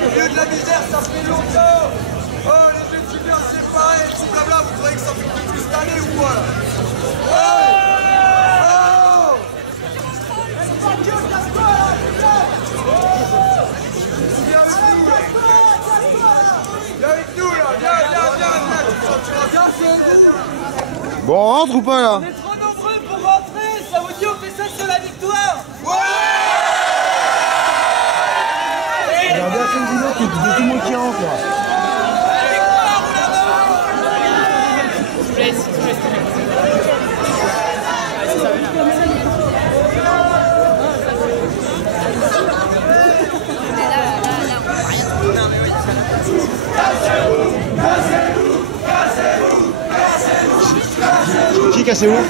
milieu de la misère, ça fait longtemps. Oh, les étudiants séparés, tout blabla, vous croyez que ça fait plus d'années ou quoi là? Oh! Viens avec nous là, viens. Bon, on rentre ou pas là? On est trop nombreux pour rentrer, ça vous dit on fait ça sur la victoire? Il y a bien fait une vidéo de tout le monde qui rentre là. Qui cassez-vous?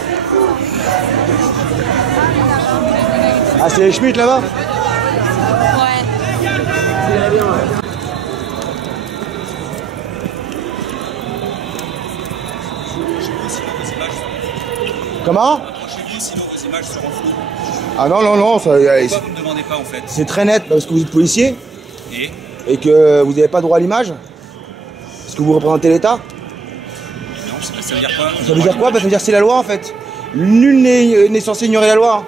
Ah, c'est les Schmitt là-bas? Ouais. Comment? Approchez-vous, sinon vos images seront floues. Ah non, ça... Pourquoi vous ne me demandez pas en fait? C'est très net parce que vous êtes policier Et que vous n'avez pas droit à l'image. Parce que vous représentez l'État. non, ça veut dire quoi? Ça veut dire quoi? Ça veut dire que c'est la loi en fait. Nul n'est censé ignorer la loi.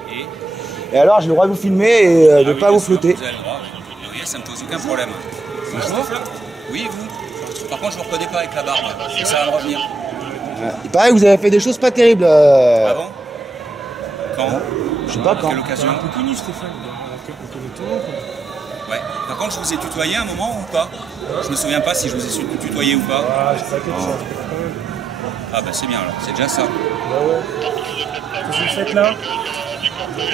Et alors j'ai le droit de vous filmer et de ne pas vous flotter. Vous avez le droit, oui, ça ne pose aucun problème. Oui, vous. Par contre, je ne vous reconnais pas avec la barbe. Et ça va me revenir. Il paraît que vous avez fait des choses pas terribles. Ah bon? Quand? Je sais pas quand. À quelle occasion? Un peu connu Stéphane, on connaît tout le monde. Ouais. Par contre, je vous ai tutoyé un moment ou pas? Je me souviens pas si je vous ai tutoyé ou pas. Ah, je sais pas quelque chose quand même. Ah bah c'est bien alors, c'est déjà ça. Bah ouais. Qu'est-ce que vous faites là?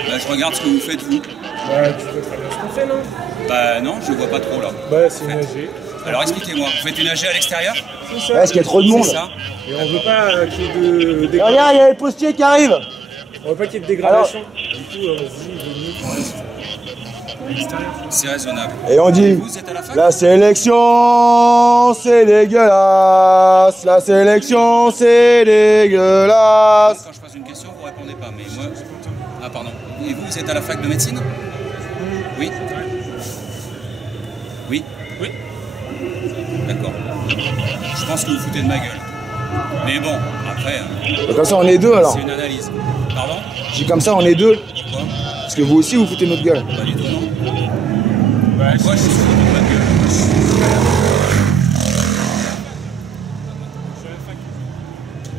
Là, je regarde ce que vous faites vous. Bah tu vois très bien ce qu'on fait non? Bah non, je vois pas trop là. Bah c'est nager. Alors expliquez-moi, vous faites nager à l'extérieur? C'est ça. Ouais, parce qu'il y a trop de monde. C'est ça. Et on veut pas qu'il y ait de dégradation. Regarde, il y a les postiers qui arrivent. On veut pas qu'il y ait de dégradation. Du coup, on se dit, il vaut mieux qu'on reste à l'extérieur. C'est raisonnable. Et on dit, Vous êtes à la fac? la sélection, c'est dégueulasse. La sélection, c'est dégueulasse. Quand je pose une question, vous répondez pas. Mais moi. Ah pardon. Et vous êtes à la fac de médecine? Oui. Oui. Oui. D'accord. Je pense que vous foutez de ma gueule. Mais bon, après. Comme ça, on est deux alors. C'est une analyse. Pardon? Je dis comme ça, on est deux. Pourquoi? Parce que vous aussi, vous foutez notre gueule. Pas du tout, non. Pourquoi je suis foutu de ma gueule?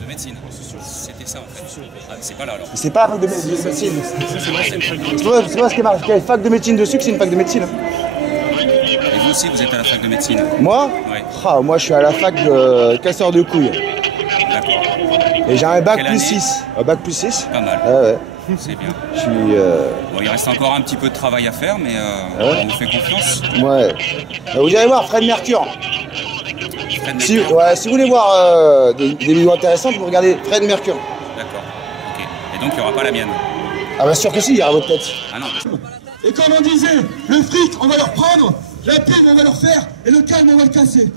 De médecine. C'était ça en fait. Ah, c'est pas là alors. C'est pas la fac de médecine. C'est pas ce qui est marqué. Il y a une fac de médecine dessus que c'est une fac de médecine. Et vous aussi, vous êtes à la fac de médecine? Moi? Ouais. Ah, moi, je suis à la fac de casseur de couilles. D'accord. Et j'ai un bac Quelle plus année? 6. Un bac plus 6? Pas mal. Ah ouais. C'est bien. Je suis... Bon, il reste encore un petit peu de travail à faire, mais on vous fait confiance. Ouais. Vous allez voir Fred Mercure. Fred Si, Mercure. ouais, si vous voulez voir des vidéos intéressantes, vous regardez Fred Mercure. D'accord. Ok. Et donc, il n'y aura pas la mienne? Ah bien sûr que si, il y aura votre tête. Ah non. Et comme on disait, le fric, on va leur prendre, la paix, on va leur faire, et le calme, on va le casser.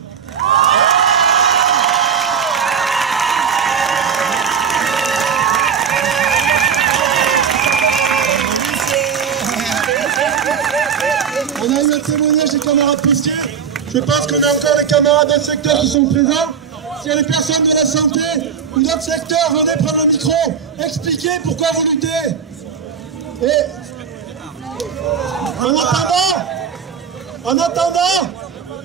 On a eu un témoignage des camarades postiers. Je pense qu'on a encore des camarades d'autres secteurs qui sont présents. S'il y a des personnes de la santé ou d'autres secteurs, venez prendre le micro, expliquez pourquoi vous luttez. Et en attendant,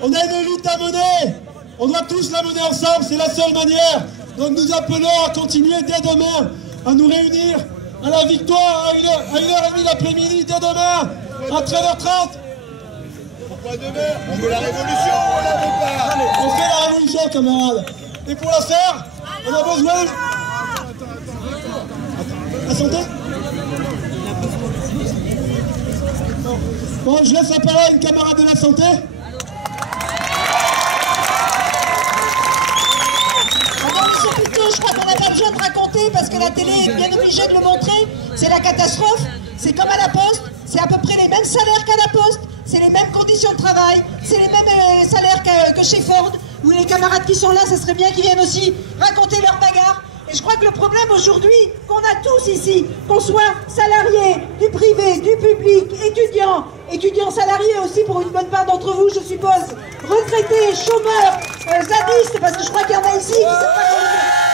on a une lutte à mener. On doit tous la mener ensemble, c'est la seule manière. Donc nous appelons à continuer dès demain, à nous réunir à la victoire à 1h30 l'après-midi, dès demain, à 13h30. Pourquoi demain? On veut la révolution, on la veut pas. On fait la révolution, camarades. Et pour la faire, on a besoin... La santé? Bon, je laisse la parole à une camarade de la santé. Monsieur Pitot, je crois qu'on n'a pas besoin de raconter parce que la télé est bien obligée de le montrer. C'est la catastrophe. C'est comme à la Poste. C'est à peu près les mêmes salaires qu'à la Poste. C'est les mêmes conditions de travail. C'est les mêmes salaires que chez Ford. Où les camarades qui sont là, ça serait bien qu'ils viennent aussi raconter leur bagarre. Et je crois que le problème aujourd'hui, qu'on a tous ici, qu'on soit salariés, du privé, du public, étudiants salariés aussi pour une bonne part d'entre vous, je suppose, retraités, chômeurs, zadistes, parce que je crois qu'il y en a ici qui ne savent pas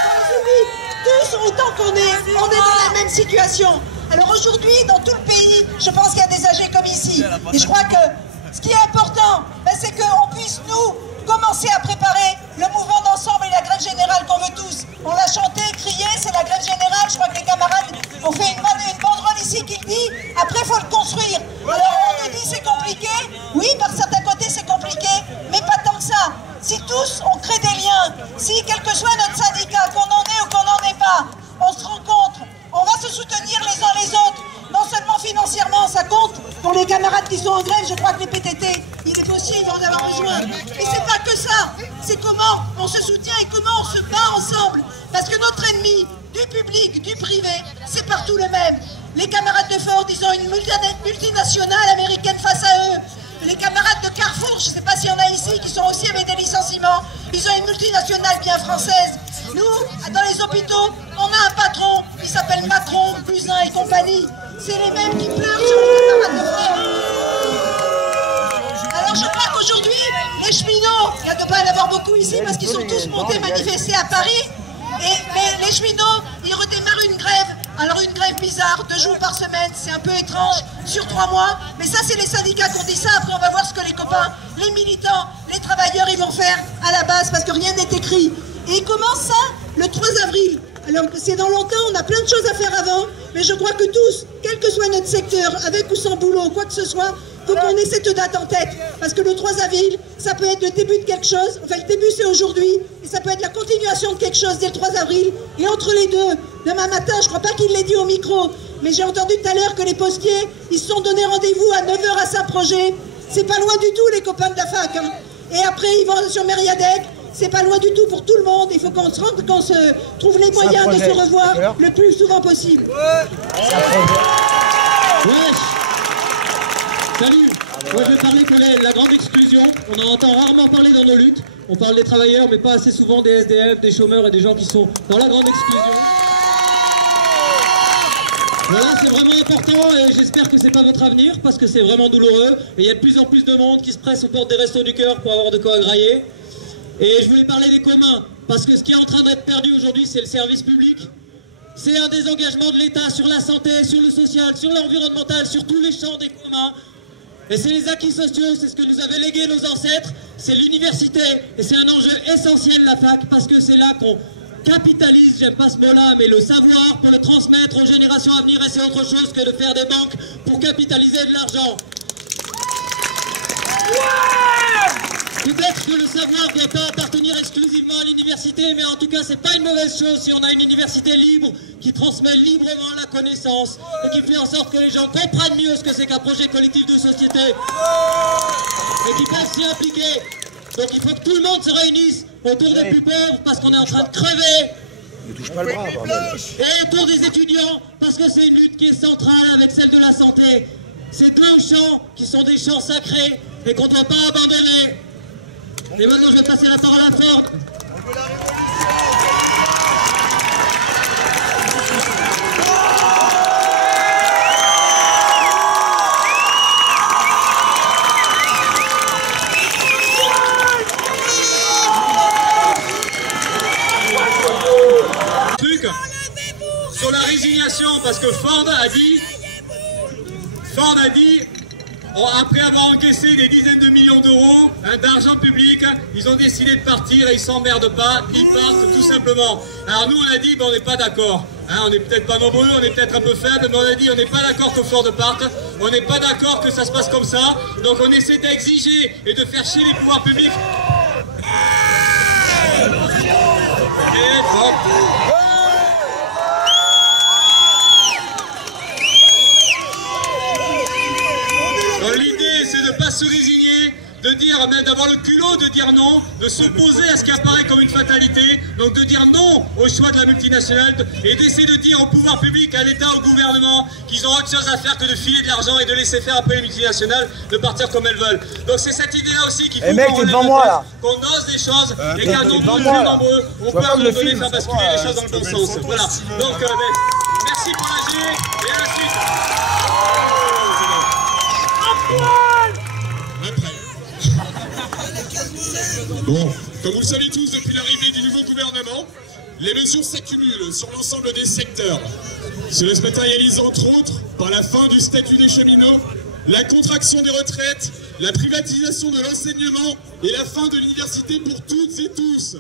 qu'on les oublie. Tous, autant qu'on est dans la même situation. Alors aujourd'hui, dans tout le pays, je pense qu'il y a des âgés comme ici. Et je crois que ce qui est important, c'est qu'on puisse, nous, commencer à préparer le mouvement d'ensemble et la grève générale qu'on veut tous. On l'a chanté, crié, c'est la grève générale. Je crois que les camarades ont fait une banderole ici qui dit « Après, il faut le construire ». Alors on nous dit c'est compliqué. Oui, par certains côtés, c'est compliqué, mais pas tant que ça. Si tous, on crée des liens, si quel que soit notre syndicat, qu'on en ait ou qu'on n'en ait pas, on se rencontre, on va se soutenir les uns les autres. Non seulement financièrement, ça compte pour les camarades qui sont en grève. Je crois que les PTT, il est possible, ils vont en avoir besoin. Mais c'est pas que ça, c'est comment on se soutient et comment on se bat ensemble. Parce que notre ennemi, du public, du privé, c'est partout le même. Les camarades de Ford, ils ont une multinationale américaine face à eux. Les camarades de Carrefour, je ne sais pas s'il y en a ici, qui sont aussi avec des licenciements, ils ont une multinationale bien française. Nous, dans les hôpitaux, on a un patron, il s'appelle Macron, Buzyn et compagnie. C'est les mêmes qui pleurent sur les camarades de Ford. Alors je crois qu'aujourd'hui, les cheminots, il ne doit pas en avoir beaucoup ici parce qu'ils sont tous montés manifester à Paris. Et les cheminots, ils redémarrent une grève. Alors une grève bizarre, 2 jours par semaine, c'est un peu étrange, sur 3 mois. Mais ça, c'est les syndicats qui ont dit ça. Après, on va voir ce que les copains, les militants, les travailleurs, ils vont faire à la base parce que rien n'est écrit. Et ils commencent ça le 3 avril. Alors c'est dans longtemps, on a plein de choses à faire avant. Mais je crois que tous, quel que soit notre secteur, avec ou sans boulot, quoi que ce soit, il faut qu'on ait cette date en tête. Parce que le 3 avril, ça peut être le début de quelque chose. Enfin, le début, c'est aujourd'hui. Et ça peut être la continuation de quelque chose dès le 3 avril. Et entre les deux, demain matin, je ne crois pas qu'il l'ait dit au micro, mais j'ai entendu tout à l'heure que les postiers, ils se sont donné rendez-vous à 9h à Saint-Projet. C'est pas loin du tout, les copains de la fac. Hein. Et après, ils vont sur Mériadec. C'est pas loin du tout pour tout le monde. Il faut qu'on se trouve les moyens de se revoir le plus souvent possible. Salut. Moi je vais parler de la grande exclusion. On en entend rarement parler dans nos luttes. On parle des travailleurs, mais pas assez souvent des SDF, des chômeurs et des gens qui sont dans la grande exclusion. Voilà, c'est vraiment important et j'espère que c'est pas votre avenir parce que c'est vraiment douloureux. Et il y a de plus en plus de monde qui se presse aux portes des restos du cœur pour avoir de quoi grailler. Et je voulais parler des communs, parce que ce qui est en train d'être perdu aujourd'hui, c'est le service public. C'est un désengagement de l'État sur la santé, sur le social, sur l'environnemental, sur tous les champs des communs. Et c'est les acquis sociaux, c'est ce que nous avaient légué nos ancêtres, c'est l'université. Et c'est un enjeu essentiel, la fac, parce que c'est là qu'on capitalise, j'aime pas ce mot-là, mais le savoir pour le transmettre aux générations à venir. Et c'est autre chose que de faire des banques pour capitaliser de l'argent. Peut-être que le savoir ne doit pas appartenir exclusivement à l'université, mais en tout cas, c'est pas une mauvaise chose si on a une université libre qui transmet librement la connaissance et qui fait en sorte que les gens comprennent mieux ce que c'est qu'un projet collectif de société et qui peuvent s'y impliquer. Donc il faut que tout le monde se réunisse autour des plus pauvres parce qu'on est en train de crever. Ne touche pas le bras. Et autour des étudiants parce que c'est une lutte qui est centrale avec celle de la santé. C'est 2 champs qui sont des champs sacrés et qu'on ne doit pas abandonner. Et maintenant, je vais passer la parole à Ford. Truc sur la résignation, parce que Ford a dit, après avoir encaissé des dizaines de millions d'euros d'argent public, ils ont décidé de partir et ils s'emmerdent pas, ils partent tout simplement. Alors nous on a dit on n'est pas d'accord, on n'est peut-être pas nombreux, on est peut-être un peu faible, mais on a dit on n'est pas d'accord que Ford parte, on n'est pas d'accord que ça se passe comme ça, donc on essaie d'exiger et de faire chier les pouvoirs publics. Et hop. L'idée, c'est de ne pas se résigner, de dire, même d'avoir le culot de dire non, de s'opposer à ce qui apparaît comme une fatalité, donc de dire non au choix de la multinationale et d'essayer de dire au pouvoir public, à l'État, au gouvernement qu'ils ont autre chose à faire que de filer de l'argent et de laisser faire après les multinationales de partir comme elles veulent. Donc c'est cette idée-là aussi qu'il faut qu'on ose des choses et qu'à nombreux, on peut à un moment donné faire basculer les choses dans le bon sens. Voilà. Donc merci pour l'AG et à la suite. Bon, comme vous le savez tous, depuis l'arrivée du nouveau gouvernement, les mesures s'accumulent sur l'ensemble des secteurs. Cela se matérialise entre autres par la fin du statut des cheminots, la contraction des retraites, la privatisation de l'enseignement et la fin de l'université pour toutes et tous.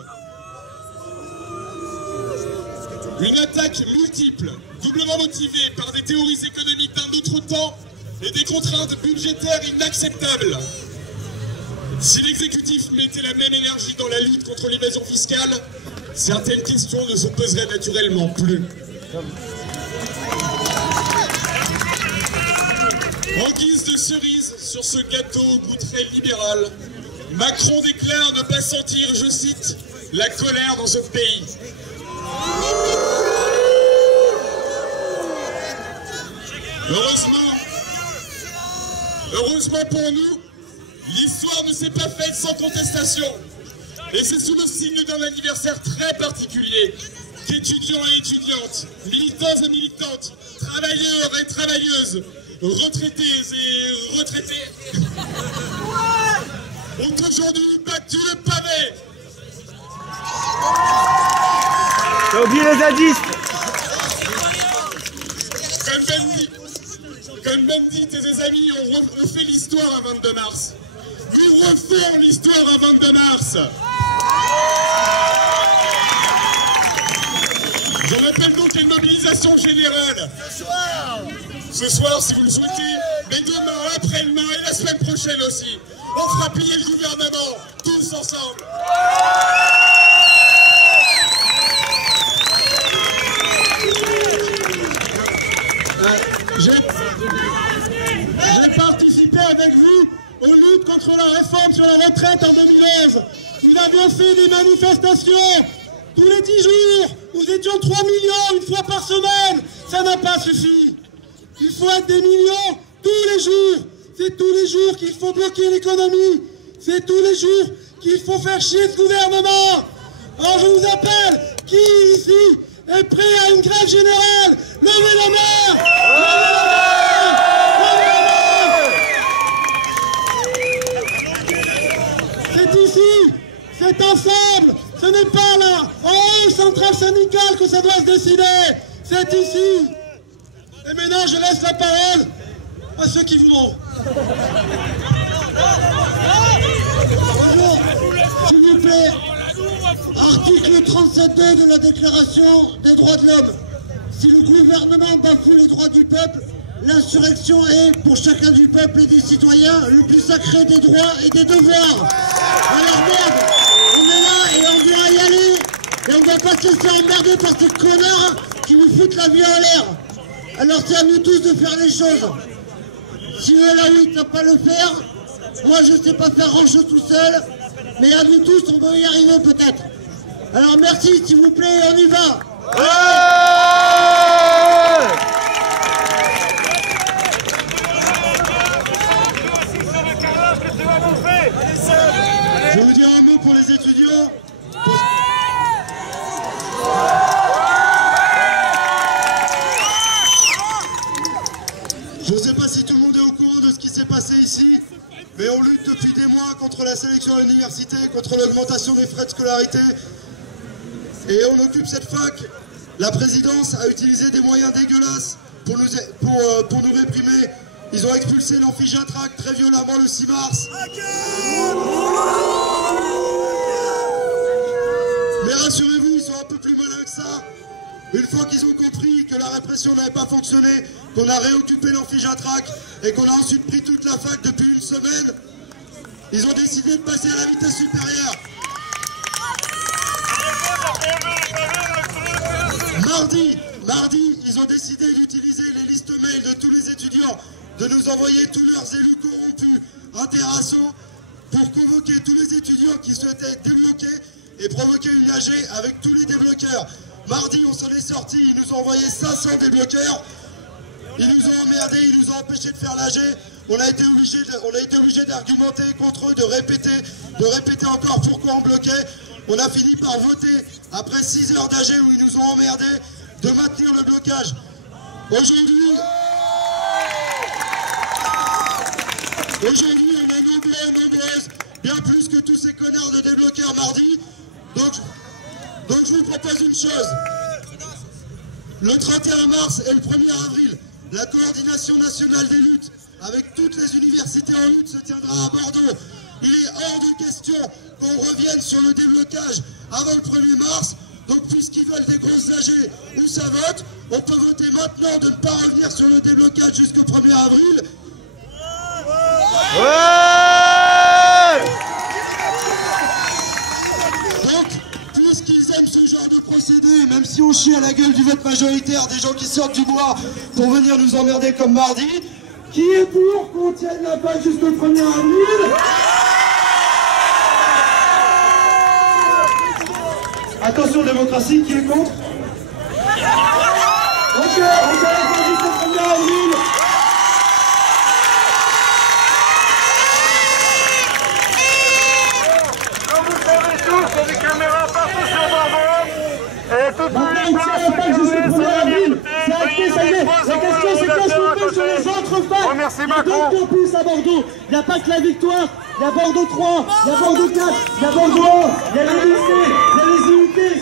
Une attaque multiple, doublement motivée par des théories économiques d'un autre temps et des contraintes budgétaires inacceptables. Si l'exécutif mettait la même énergie dans la lutte contre l'évasion fiscale, certaines questions ne se poseraient naturellement plus. En guise de cerise sur ce gâteau au goût très libéral, Macron déclare ne pas sentir, je cite, la colère dans ce pays. Heureusement pour nous, l'histoire ne s'est pas faite sans contestation. Et c'est sous le signe d'un anniversaire très particulier qu'étudiants et étudiantes, militants et militantes, travailleurs et travailleuses, retraités et retraités ont aujourd'hui battu le pavé. T'as oublié les zadistes. Comme Bendit et ses amis ont refait l'histoire à 22 mars. Nous refont l'histoire à 22 mars. Je rappelle donc une mobilisation générale. Ce soir, si vous le souhaitez, mais demain, après-demain et la semaine prochaine aussi. On fera plier le gouvernement, tous ensemble. J'ai participé avec vous aux luttes contre la réforme sur la retraite en 2011. Nous avions fait des manifestations tous les 10 jours. Nous étions 3 millions une fois par semaine. Ça n'a pas suffi. Il faut être des millions tous les jours. C'est tous les jours qu'il faut bloquer l'économie. C'est tous les jours qu'il faut faire chier ce gouvernement. Alors je vous appelle, qui ici est prêt à une grève générale? Levez la main! Levez la main! C'est ici, c'est ensemble, ce n'est pas là, en haut, centrale syndicale que ça doit se décider, c'est ici. Et maintenant, je laisse la parole à ceux qui voudront. Bonjour, s'il vous plaît, article 37.2 de la Déclaration des droits de l'homme. Si le gouvernement bafoue les droits du peuple, l'insurrection est, pour chacun du peuple et des citoyens, le plus sacré des droits et des devoirs. Alors merde, on est là et on doit y aller. Et on ne va pas se laisser emmerder par ces connards qui nous foutent la vie en l'air. Alors c'est à nous tous de faire les choses. Si eux là où ils ne savent pas le faire, moi je ne sais pas faire grand chose tout seul, mais à nous tous on va y arriver peut-être. Alors merci, s'il vous plaît, on y va. Je vais vous dire un mot pour les étudiants. Je ne sais pas si tout le monde est au courant de ce qui s'est passé ici, mais on lutte depuis des mois contre la sélection à l'université, contre l'augmentation des frais de scolarité. Et on occupe cette fac. La présidence a utilisé des moyens dégueulasses pour nous réprimer. Ils ont expulsé l'Amphijatrac très violemment le 6 mars. Mais rassurez-vous, ils sont un peu plus malins que ça. Une fois qu'ils ont compris que la répression n'avait pas fonctionné, qu'on a réoccupé l'Amphijatrac et qu'on a ensuite pris toute la fac depuis une semaine, ils ont décidé de passer à la vitesse supérieure. Mardi, ils ont décidé d'utiliser les listes mail de tous les étudiants, de nous envoyer tous leurs élus corrompus un terrasson pour convoquer tous les étudiants qui souhaitaient débloquer et provoquer une AG avec tous les débloqueurs. Mardi, on s'en est sorti, ils nous ont envoyé 500 débloqueurs. Ils nous ont emmerdés, ils nous ont empêchés de faire l'AG. On a été obligé d'argumenter contre eux, de répéter encore pourquoi on bloquait. On a fini par voter, après 6 heures d'AG où ils nous ont emmerdés, de maintenir le blocage. Aujourd'hui, on a nombreuses, bien plus que tous ces connards de débloqueurs mardi. Donc je vous propose une chose. Le 31 mars et le 1er avril, la coordination nationale des luttes, avec toutes les universités en lutte, se tiendra à Bordeaux. Il est hors de question qu'on revienne sur le déblocage avant le 1er mars. Donc puisqu'ils veulent des grosses AG où ça vote, on peut voter maintenant de ne pas revenir sur le déblocage jusqu'au 1er avril. Donc, puisqu'ils aiment ce genre de procédé, même si on chie à la gueule du vote majoritaire des gens qui sortent du bois pour venir nous emmerder comme mardi, qui est pour qu'on tienne la page jusqu'au 1er avril? Attention, démocratie, qui est contre? Ok, on tient la page jusqu'au 1er avril. Comme vous savez tous, il y a des caméras partout sur Bordeaux. Et toutes les places où c'est acté, ça y est. La question c'est qu'est-ce qu'on fait sur les autres facs? Remercie Il y a d'autres campus à Bordeaux. Il n'y a pas que la Victoire. Il y a Bordeaux 3, il y a Bordeaux 4, il y a Bordeaux 1, il y a les lycées, il y a les unités.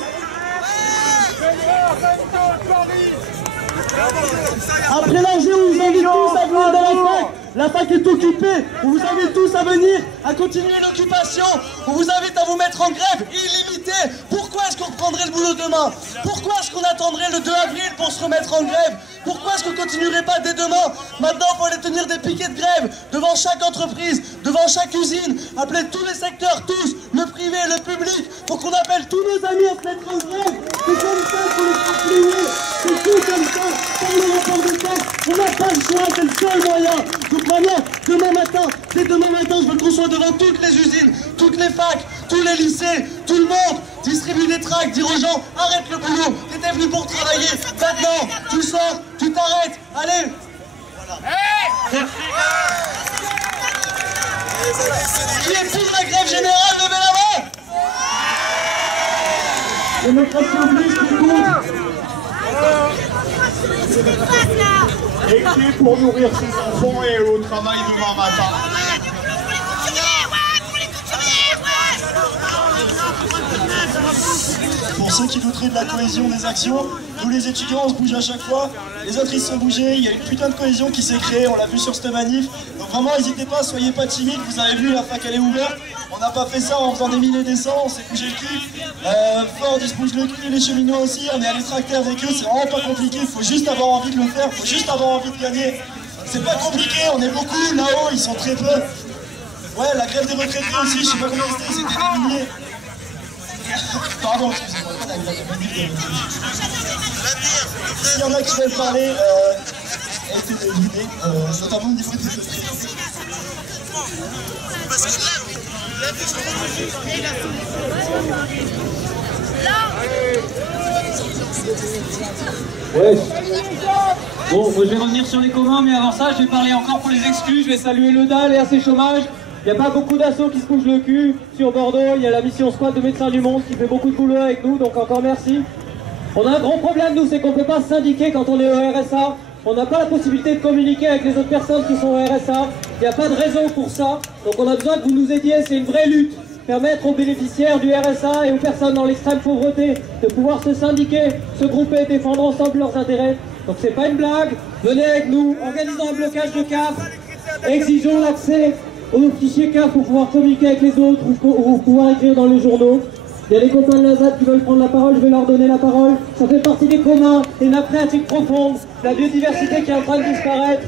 Après l'enjeu, on vous invite tous à venir dans la fac. La fac est occupée. On vous invite tous à venir, à continuer l'occupation. On vous invite à vous mettre en grève illimitée. Pourquoi est-ce qu'on reprendrait le boulot demain? Pourquoi est-ce qu'on attendrait le 2 avril pour se remettre en grève? Pourquoi est-ce qu'on continuerait pas dès demain? Maintenant, il faut aller tenir des piquets de grève devant chaque entreprise, devant chaque usine, appeler tous les secteurs, tous, le privé, le public, pour qu'on appelle tous nos amis à se mettre en grève. C'est comme ça qu'on les fera plier. C'est tout comme ça. Par le rapport de force, on n'a pas le choix, c'est le seul moyen. Donc maintenant, dès demain matin, je veux qu'on soit devant toutes les usines, toutes les facs, tous les lycées, tout le monde, distribue des tracts, dire aux gens, arrête le boulot, t'étais venu pour travailler, maintenant, tu sors, tu t'arrêtes, allez. Voilà. Qui est pour la grève générale, levez la main. Démocratie oblige, qui est contre? Et qui est pour nourrir ses enfants et au travail demain matin? Pour ceux qui douteraient de la cohésion des actions, nous les étudiants on se bouge à chaque fois, les autres ils se sont bougés, il y a une putain de cohésion qui s'est créée, on l'a vu sur cette manif, donc vraiment n'hésitez pas, soyez pas timides, vous avez vu la fac elle est ouverte, on n'a pas fait ça en faisant des mille et des cents, on s'est bougé le cul, Ford il se bouge le cul, les cheminots aussi, on est allé tracter avec eux, c'est vraiment pas compliqué, il faut juste avoir envie de le faire, il faut juste avoir envie de gagner, c'est pas compliqué, on est beaucoup là-haut, ils sont très peu. Ouais, la grève des retraités aussi, je sais pas combien c'était des milliers. Pardon, excusez-moi, s'il y en a qui veulent parler, a été éliminé, notamment au niveau des retraités. Ouais. Bon, je vais revenir sur les communs, mais avant ça, je vais parler encore pour les exclus. Je vais saluer le DAL et AC Chômage. Il n'y a pas beaucoup d'assauts qui se bougent le cul sur Bordeaux. Il y a la mission squad de Médecins du Monde qui fait beaucoup de boulot avec nous, donc encore merci. On a un gros problème, nous, c'est qu'on ne peut pas syndiquer quand on est au RSA. On n'a pas la possibilité de communiquer avec les autres personnes qui sont au RSA. Il n'y a pas de raison pour ça. Donc on a besoin que vous nous aidiez, c'est une vraie lutte. Permettre aux bénéficiaires du RSA et aux personnes dans l'extrême pauvreté de pouvoir se syndiquer, se grouper, défendre ensemble leurs intérêts. Donc c'est pas une blague. Venez avec nous, organisons un blocage de CAF, exigeons l'accès aux fichiers CAF pour pouvoir communiquer avec les autres ou pouvoir écrire dans les journaux. Il y a les copains de la ZAD qui veulent prendre la parole, je vais leur donner la parole. Ça fait partie des communs et de la pratique profonde, la biodiversité qui est en train de disparaître.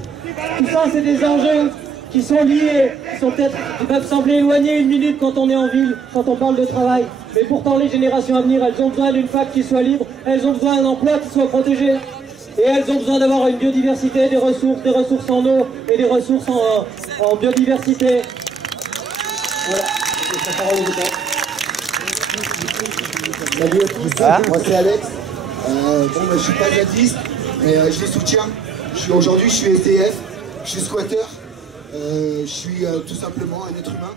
Tout ça, c'est des enjeux qui sont liés, qui peuvent sembler éloignés une minute quand on est en ville, quand on parle de travail. Mais pourtant, les générations à venir, elles ont besoin d'une fac qui soit libre, elles ont besoin d'un emploi qui soit protégé. Et elles ont besoin d'avoir une biodiversité, des ressources en eau et des ressources en biodiversité. Voilà, c'est la parole au départ. Salut à tous, moi c'est Alex. Je suis pas zadiste, mais je les soutiens. Aujourd'hui je suis SDF, je suis squatter, je suis tout simplement un être humain.